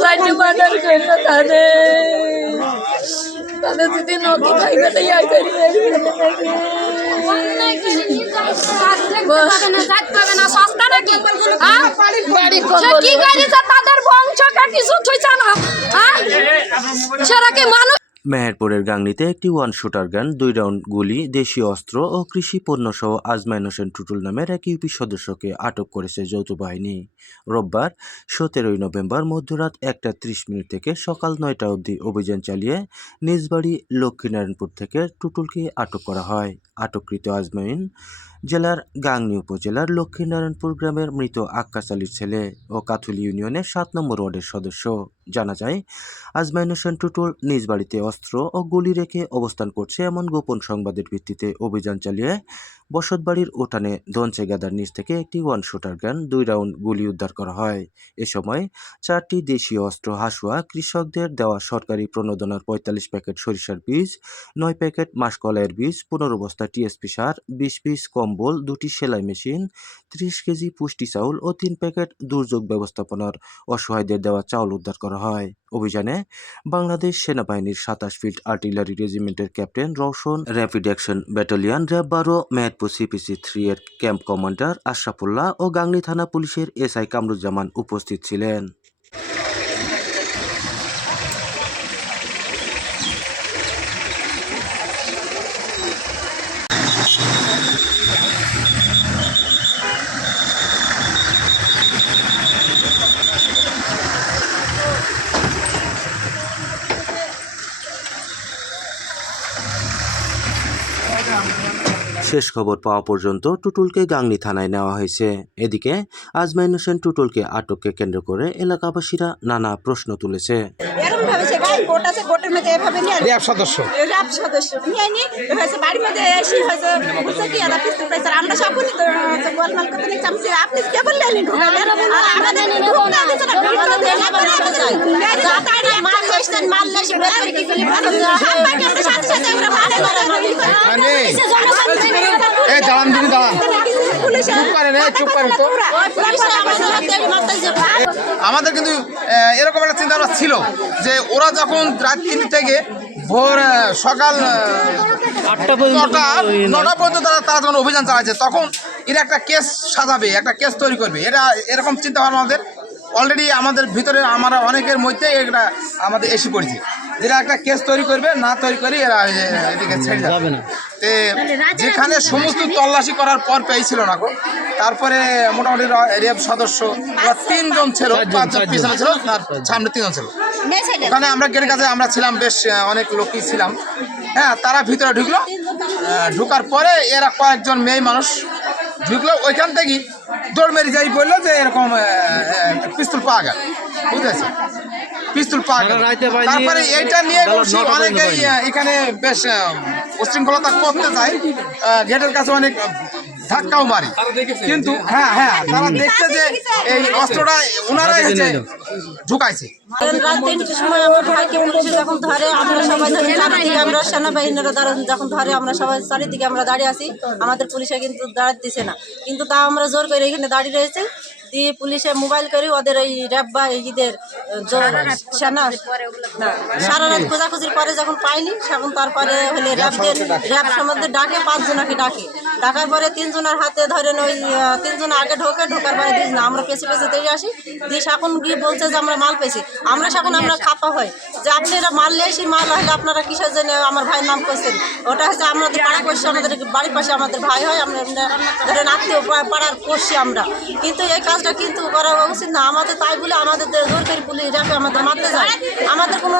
চারটি মার্ডার করলো তাদের যদি নদী খাইবে তো ইয়ার করি তাদের বংশটা কিছু থইছে না সেরা কি মানুষ। মেহেরপুরের গাংনীতে একটি ওয়ান শুটার গান, 2 রাউন্ড গুলি, দেশীয় অস্ত্র ও কৃষি পণ্য সহ আজমাইন হোসেন টুটুল নামের এক ইউপি সদস্যকে আটক করেছে যৌথ বাহিনী। রোববার 17 নভেম্বর মধ্যরাত 1:30 থেকে সকাল 9টা অবধি অভিযান চালিয়ে নিজ বাড়ি লক্ষ্মীনারায়ণপুর থেকে টুটুলকে আটক করা হয়। আটককৃত আজমাইন জেলার গাংনী উপজেলার লক্ষ্মীনারায়ণপুর গ্রামের মৃত আক্কাস আলীর ছেলে ও কাথুলি ইউনিয়নের 7 নম্বর ওয়ার্ডের সদস্য। জানা যায়, আজমাইন হোসেন টুটুল নিজ বাড়িতে অস্ত্র ও গুলি রেখে অবস্থান করছে এমন গোপন সংবাদের ভিত্তিতে অভিযান চালিয়ে বসতবাড়ির উঠানে ধনচে গাদার নিচ থেকে একটি ওয়ান শুটার গান, 2 রাউন্ড গুলি উদ্ধার করা হয়। এ সময় 4টি দেশীয় অস্ত্র, হাসুয়া, কৃষকদের দেওয়া সরকারি প্রণোদনার 45 প্যাকেট সরিষার বীজ, 9 প্যাকেট মাসকলাইয়ের বীজ, 15 বস্তা টিএসপি সার, 20 পিস কম্বল, 2টি সেলাই মেশিন, 30 কেজি পুষ্টি চাউল ও 3 প্যাকেট দুর্যোগ ব্যবস্থাপনার অসহায়দের দেওয়া চাউল উদ্ধার করা হয়। অভিযানে বাংলাদেশ সেনাবাহিনীর 27 ফিল্ড আর্টিলারি রেজিমেন্টের captain Roshan, rapid action battalion RAB 12 Meherpur CPC 3 এর ক্যাম্প কমান্ডার আশরাফুল্লাহ ও গাংনী থানা পুলিশের এসআই কামরুজ্জামান উপস্থিত ছিলেন। শেষ খবর পাওয়া পর্যন্ত টুটুলকে গাংনী থানায় নেওয়া হয়েছে। এদিকে আজমাইন হোসেন টুটুলকে আটককে কেন্দ্র করে এলাকাবাসীরা নানা প্রশ্ন তুলেছে। আমাদের কিন্তু এরকম একটা চিন্তা ভাবনা ছিল যে ওরা যখন রাত 3 থেকে ভোর সকাল 9টা পর্যন্ত তারা যখন অভিযান চালাচ্ছে, তখন এরা একটা কেস সাজাবে, একটা কেস তৈরি করবে, এটা এরকম চিন্তা ভাবনা আমাদের অলরেডি আমাদের ভিতরে আমরা অনেকের মধ্যে এটা আমাদের এসে পড়েছে। যেটা একটা কেস তৈরি করবে, না তৈরি করে এরা এদিকে ছেড়ে যাবে না। যেখানে সমস্ত তল্লাশি করার পর পেয়েছিল না গো, তারপরে মোটামুটি র্যাব সদস্য 3 জন ছিল, 5 জন পিছনে ছিল, আর সামনে 3 জন ছিল। ওখানে আমরা গেটের কাছে আমরা ছিলাম, বেশ অনেক লোকই ছিলাম। হ্যাঁ, তারা ভিতরে ঢুকলো, ঢুকার পরে এরা কয়েকজন মেয়ে মানুষ ঢুকলো, ওইখান থেকেই দৌড় মেরে যাই বললো যে এরকম পিস্তল পাওয়া গেল, বুঝেছে, পিস্তল পাওয়া গেল। তারপরে এইটা নিয়ে অনেকেই এখানে বেশ উশৃঙ্খলতা করতে যায়, গেটের কাছে অনেক ধাক্কাও মারি, কিন্তু হ্যাঁ তারা দেখছে যে এই অস্ত্রটা ওনারাই হচ্ছে ঢুকাইছে। রাত 3টার সময় আমার ভাইকে পুলিশে যখন ধরে, আমরা সবাই আমরা সেনাবাহিনীরা যখন ধরে, আমরা সবাই চারিদিকে আমরা দাঁড়িয়ে আছি, আমাদের পুলিশে কিন্তু দাঁড়াতে দিছে না, কিন্তু তাও আমরা জোর করে এখানে দাঁড়িয়ে রয়েছে। দিয়ে পুলিশে মোবাইল করে ওদের ওই র্যাব বা ঈদের সেনা সারা রাত খোঁজাখুঁজির পরে যখন পাইনি, তখন তারপরে হলে র্যাব সম্বন্ধে ডাকে 5 জনাকে ডাকার পরে 3 জনের হাতে ধরেন ওই 3 জন আগে ঢোকার পরে 2 জন আমরা পেছে দিয়ে আসি, দিয়ে এখন গিয়ে বলছে যে আমরা মাল পেয়েছি। আমরা খাপা হয় যে আপনারা মাল লেসি, মাল হলে আপনারা কিসের জন্য আমার ভাইয়ের নাম করছেন। ওটা হচ্ছে আমাদের পাড়া করছি, আমাদের বাড়ির পাশে আমাদের ভাই হয়, আমরা ধরেন আত্মীয় পাড়ার করছি আমরা, কিন্তু এই কাজটা কিন্তু করা উচিত না আমাদের। তাই বলে আমাদের জোর করে পুলিশ র্যাবে আমাদের মারতে যায়, আমাদের কোনো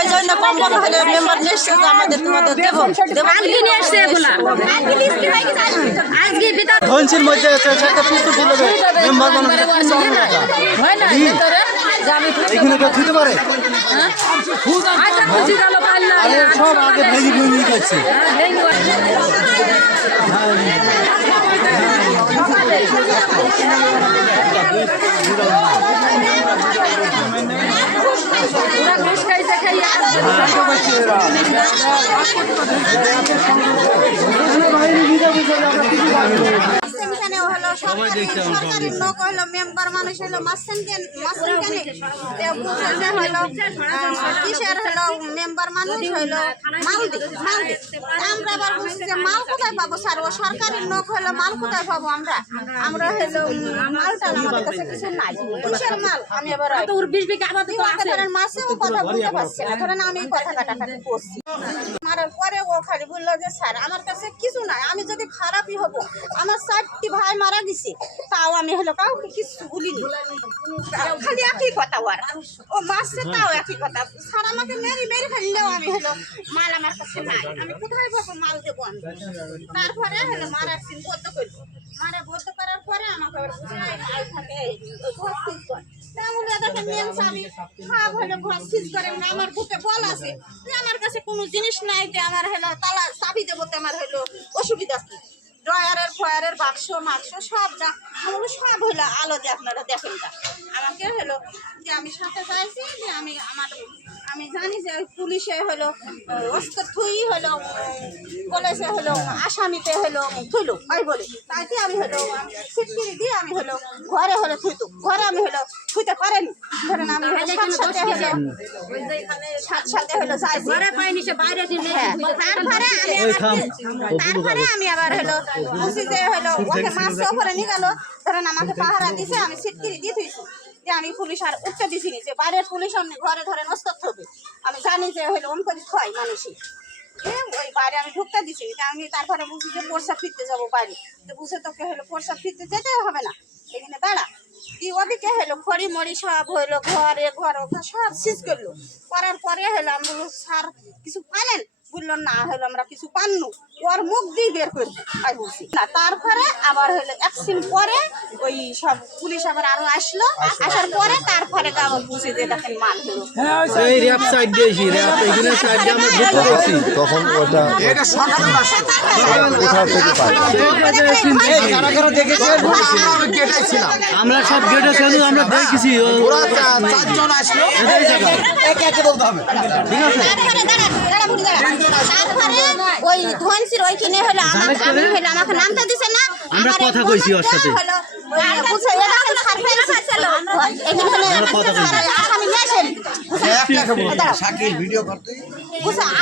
এই জন্য কম্বল হলে মেম্বার নিশ্চয় আমাদের তোমাদের দেবো ধনসির মধ্যে এখানে কেউ খেতে পারে, সব আগে ভেঙে ভেঙে গেছে। ঘুষ খাইছে খাইয়া সেখানে হলো সরকারি লোক হলো মেম্বার মানুষ হলো মাসেন কেন হলো কিসের হলো মেম্বার মানুষ হলো মাল দি আমরা আবার বলছি যে মাল কোথায় পাবো স্যার ও সরকারি লোক হলো মাল কোথায় পাবো আমরা হলো মালটা আমাদের কাছে কিছু নাই কিসের মাল আমি আবার ধরেন মাসে ও কথা বলতে পারছে না ধরেন আমি কথা কাটাকাটি করছি মারার পরে ও খালি বললো যে স্যার আমার কাছে কিছু নাই আমি যদি খারাপই হব আমার 4টি ভাই মারা গেছে তাও আমি হলো কাউকে কিছু বলিনি খালি একই কথা ওর ও মাসে তাও একই কথা স্যার আমাকে মেরে ফেললেও আমি হলো মাল আমার কাছে নাই আমি কোথায় পাবো মাল দেবো আমি তারপরে হলো মারার সিন বদ্ধ করলো মারা বদ্ধ করার পরে আমাকে মাল থাকে ঘর সিজ কর তাহলে দেখেন মেন স্বামী খাব হলো ঘর সিজ করেন না আমার বুকে বল আছে যে আমার কাছে কোনো জিনিস নাই যে আমার হলো তালা চাবি দেবো তো আমার হলো অসুবিধা কি ড্রয়ারের ফয়ারের বাক্স মাক্স সব যা ওগুলো সব হলো আলো দিয়ে আপনারা দেখেন তা আমাকে হলো যে আমি সাথে চাইছি যে আমি জানি যে পুলিশে হলো অস্ত্র থুই হলো বলেছে হলো আসামিতে হলো থুইলো তাই বলে তাইতে আমি হলো সিটকিরি দিয়ে আমি হলো ঘরে হলো থুইতো ঘরে আমি হলো থুইতে পারেনি ধরেন আমি সাথে হলো তারপরে আমি আবার হলো বুঝি যে হলো ওকে মাছ ওপরে নিয়ে গেল ধরেন আমাকে পাহারা দিছে আমি সিটকিরি দিয়ে থুইছি যে আমি পুলিশ আর উঠতে দিছিনি যে বাইরের পুলিশ আমি ঘরে ধরেন অস্ত্র হবে আমি জানি যে হলো অন করে খাই মানুষই ওই বাইরে আমি ঢুকতে দিছিনি আমি তারপরে বুঝি যে পোরসা ফিরতে যাবো বাইরে তো বুঝে তোকে হলো পোরসা ফিরতে যেতে হবে না এখানে দাঁড়া ওদিকে হলো খড়ি মড়ি সব হইলো ঘর সব সিজ করলো করার পরে হলো আমি বললো স্যার কিছু পাইলেন বললো না হলো আমরা কিছু পাননু ওর মুখ দিয়ে বের করে আমি বলছি না তারপরে আবার হলো একদিন পরে ওই সব পুলিশ আবার আরো আসলো আসার পরে তারপরে আবার বুঝে যে দেখেন মাল হলো এই র্যাপ সাইড দিয়েছি র্যাপ এখানে সাইড দিয়ে আমরা ঢুকে গেছি তখন ওটা এটা সকালে কোথা থেকে পাই কারা কারা দেখেছেন আমি গেটেই ছিলাম আমরা সব গেটে ছিল আমরা দেখেছি ওরা 4 জন আসলো এটাই জায়গা একে একে বলতে হবে ঠিক আছে তারপরে ওই ধনসির ওইখানে হলো আমাকে নামতে দিছে না আমরা কথা কইছি ওর সাথে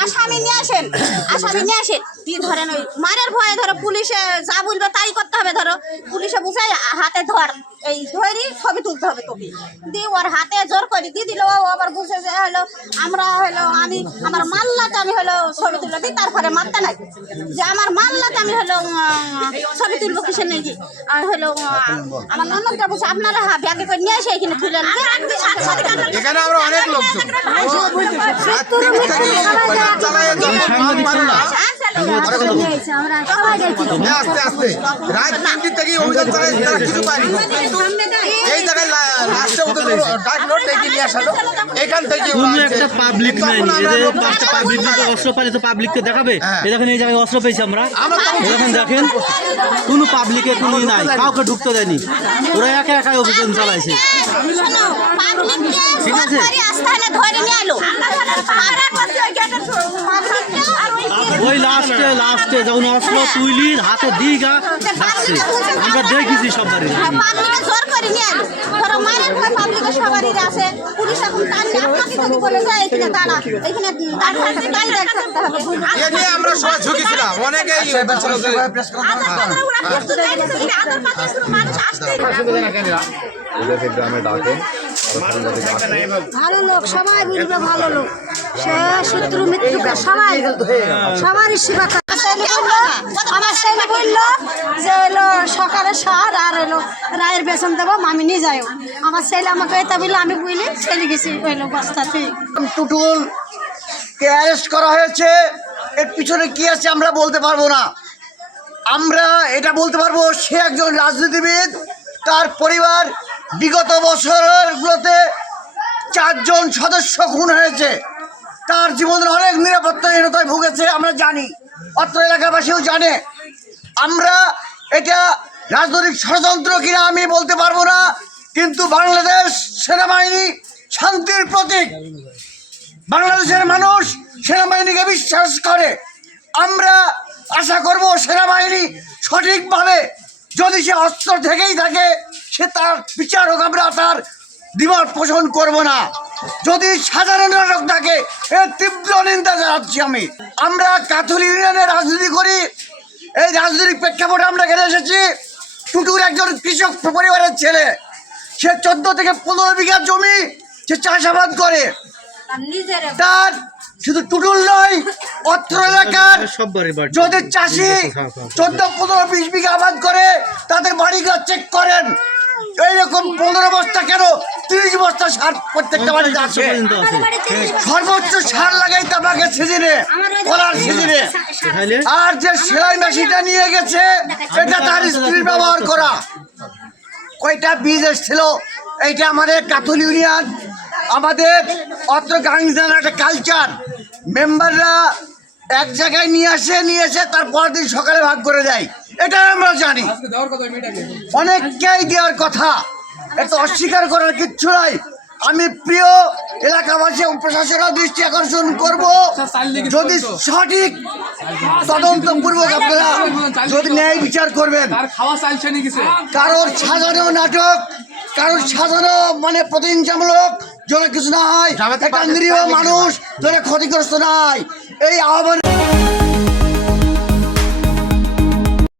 আসামি নিয়ে আসেন দিয়ে ধরেন ওই মারের ভয়ে ধরো পুলিশে যা বলবে তাই করতে হবে ধরো পুলিশে বুঝাই হাতে ধর এই ধরি ছবি তুলতে হবে তোকে দিয়ে ওর হাতে জোর করে দিয়ে দিল ও আবার বুঝে যে হলো আমরা হলো আমি আমার মাল্লাতে আমি হলো ছবি তুলে দিই তারপরে মারতে নাই যে আমার মাল্লাতে আমি হলো ছবি তুলবো কিসের নাকি আর হলো আমার ননদটা বলছে আপনারা ব্যাগে করে নিয়ে এসে এখানে তুলে এখানে আমরা অনেক লোকজন আস্তে আস্তে রাত 3টি থেকে অভিযান চালায় তারা কিছু পায়নি এই জায়গায় লাস্টে ওদের ডাকলো ডেকে নিয়ে আসলো এখান থেকে কোনো একটা পাবলিক নাই এদের পাঁচটা পাবলিক যদি অস্ত্র পাইলে তো পাবলিককে দেখাবে এই দেখেন এই জায়গায় অস্ত্র পেয়েছি আমরা দেখেন কোনো পাবলিকে কোনো নাই কাউকে ঢুকতে দেয়নি ওরা একা একাই অভিযান চালাইছে ঠিক আছে ওই লাস্টে যখন অস্ত্র তুইলি হাতে দিই গা যাচ্ছে আমরা দেখেছি সব বাড়ি আমরা সবাই ঝুঁকিছিলাম অনেকেই ওদেরকে গ্রামে ডাকে ভালো লোক সবাই বলবে ভালো লোক সে শত্রু মৃত্যুকে সবাই সবারই সেবা করে আমার ছেলে বললো যে এলো সকালে সার আর এলো রায়ের বেতন দেবো আমি নিয়ে যাই আমার ছেলে আমাকে এটা বললো আমি বুঝলি ছেলে গেছি এলো বস্তাতে টুটুলকে অ্যারেস্ট করা হয়েছে এর পিছনে কি আছে আমরা বলতে পারবো না আমরা এটা বলতে পারবো সে একজন রাজনীতিবিদ তার পরিবার বিগত বছরগুলোতে 4 জন সদস্য খুন হয়েছে তার জীবনের অনেক নিরাপত্তাহীনতায় ভুগেছে আমরা জানি অত্র এলাকাবাসীও জানে আমরা এটা রাজনৈতিক ষড়যন্ত্র কিনা আমি বলতে পারবো না কিন্তু বাংলাদেশ সেনাবাহিনী শান্তির প্রতীক বাংলাদেশের মানুষ সেনাবাহিনীকে বিশ্বাস করে। আমরা আশা করব সেনাবাহিনী সঠিকভাবে, যদি সে অস্ত্র থেকেই থাকে, সে তার বিচার হোক, আমরা তার দ্বিমত পোষণ করব না। যদি সাধারণ নাটক থাকে, এর তীব্র নিন্দা জানাচ্ছি আমি। আমরা কাথুল ইউনিয়নে রাজনীতি করি, এই রাজনৈতিক প্রেক্ষাপটে আমরা এখানে এসেছি। টুটুর একজন কৃষক পরিবারের ছেলে, সে 14 থেকে 15 বিঘা জমি সে চাষাবাদ করে। তার শুধু টুটুল নয়, অত্র এলাকার যদি চাষি 14, 15, 20 বিঘা আবাদ করে, তাদের বাড়িঘর চেক করেন, এইরকম 15 বস্তা কেন 30 বস্তা সার প্রত্যেকটা বাড়িতে আছে। সর্বোচ্চ সার লাগাই তামাকের সিজনে, কলার সিজনে। আর যে সেলাই মেশিনটা নিয়ে গেছে, এটা তার স্ত্রীর ব্যবহার করা। কয়টা বীজ এসেছিল, এইটা আমাদের কাথুল ইউনিয়ন, আমাদের অত্র গাংজান একটা কালচার। মেম্বাররা এক জায়গায় নিয়ে এসে তারপর দিন সকালে ভাগ করে দেয়, এটা আমরা জানি। অনেককেই দেওয়ার কথা, এটা অস্বীকার করার কিচ্ছু নাই। আমি প্রিয় এলাকাবাসী এবং প্রশাসনের দৃষ্টি আকর্ষণ করব, যদি সঠিক তদন্তপূর্বক আপনারা যদি ন্যায় বিচার করবেন। কারোর সাজানো নাটক, কারোর সাজানো মানে প্রতিহিংসামূলক যেন কিছু না হয়, একটা নিরীহ মানুষ যেন ক্ষতিগ্রস্ত না হয়, এই আহ্বান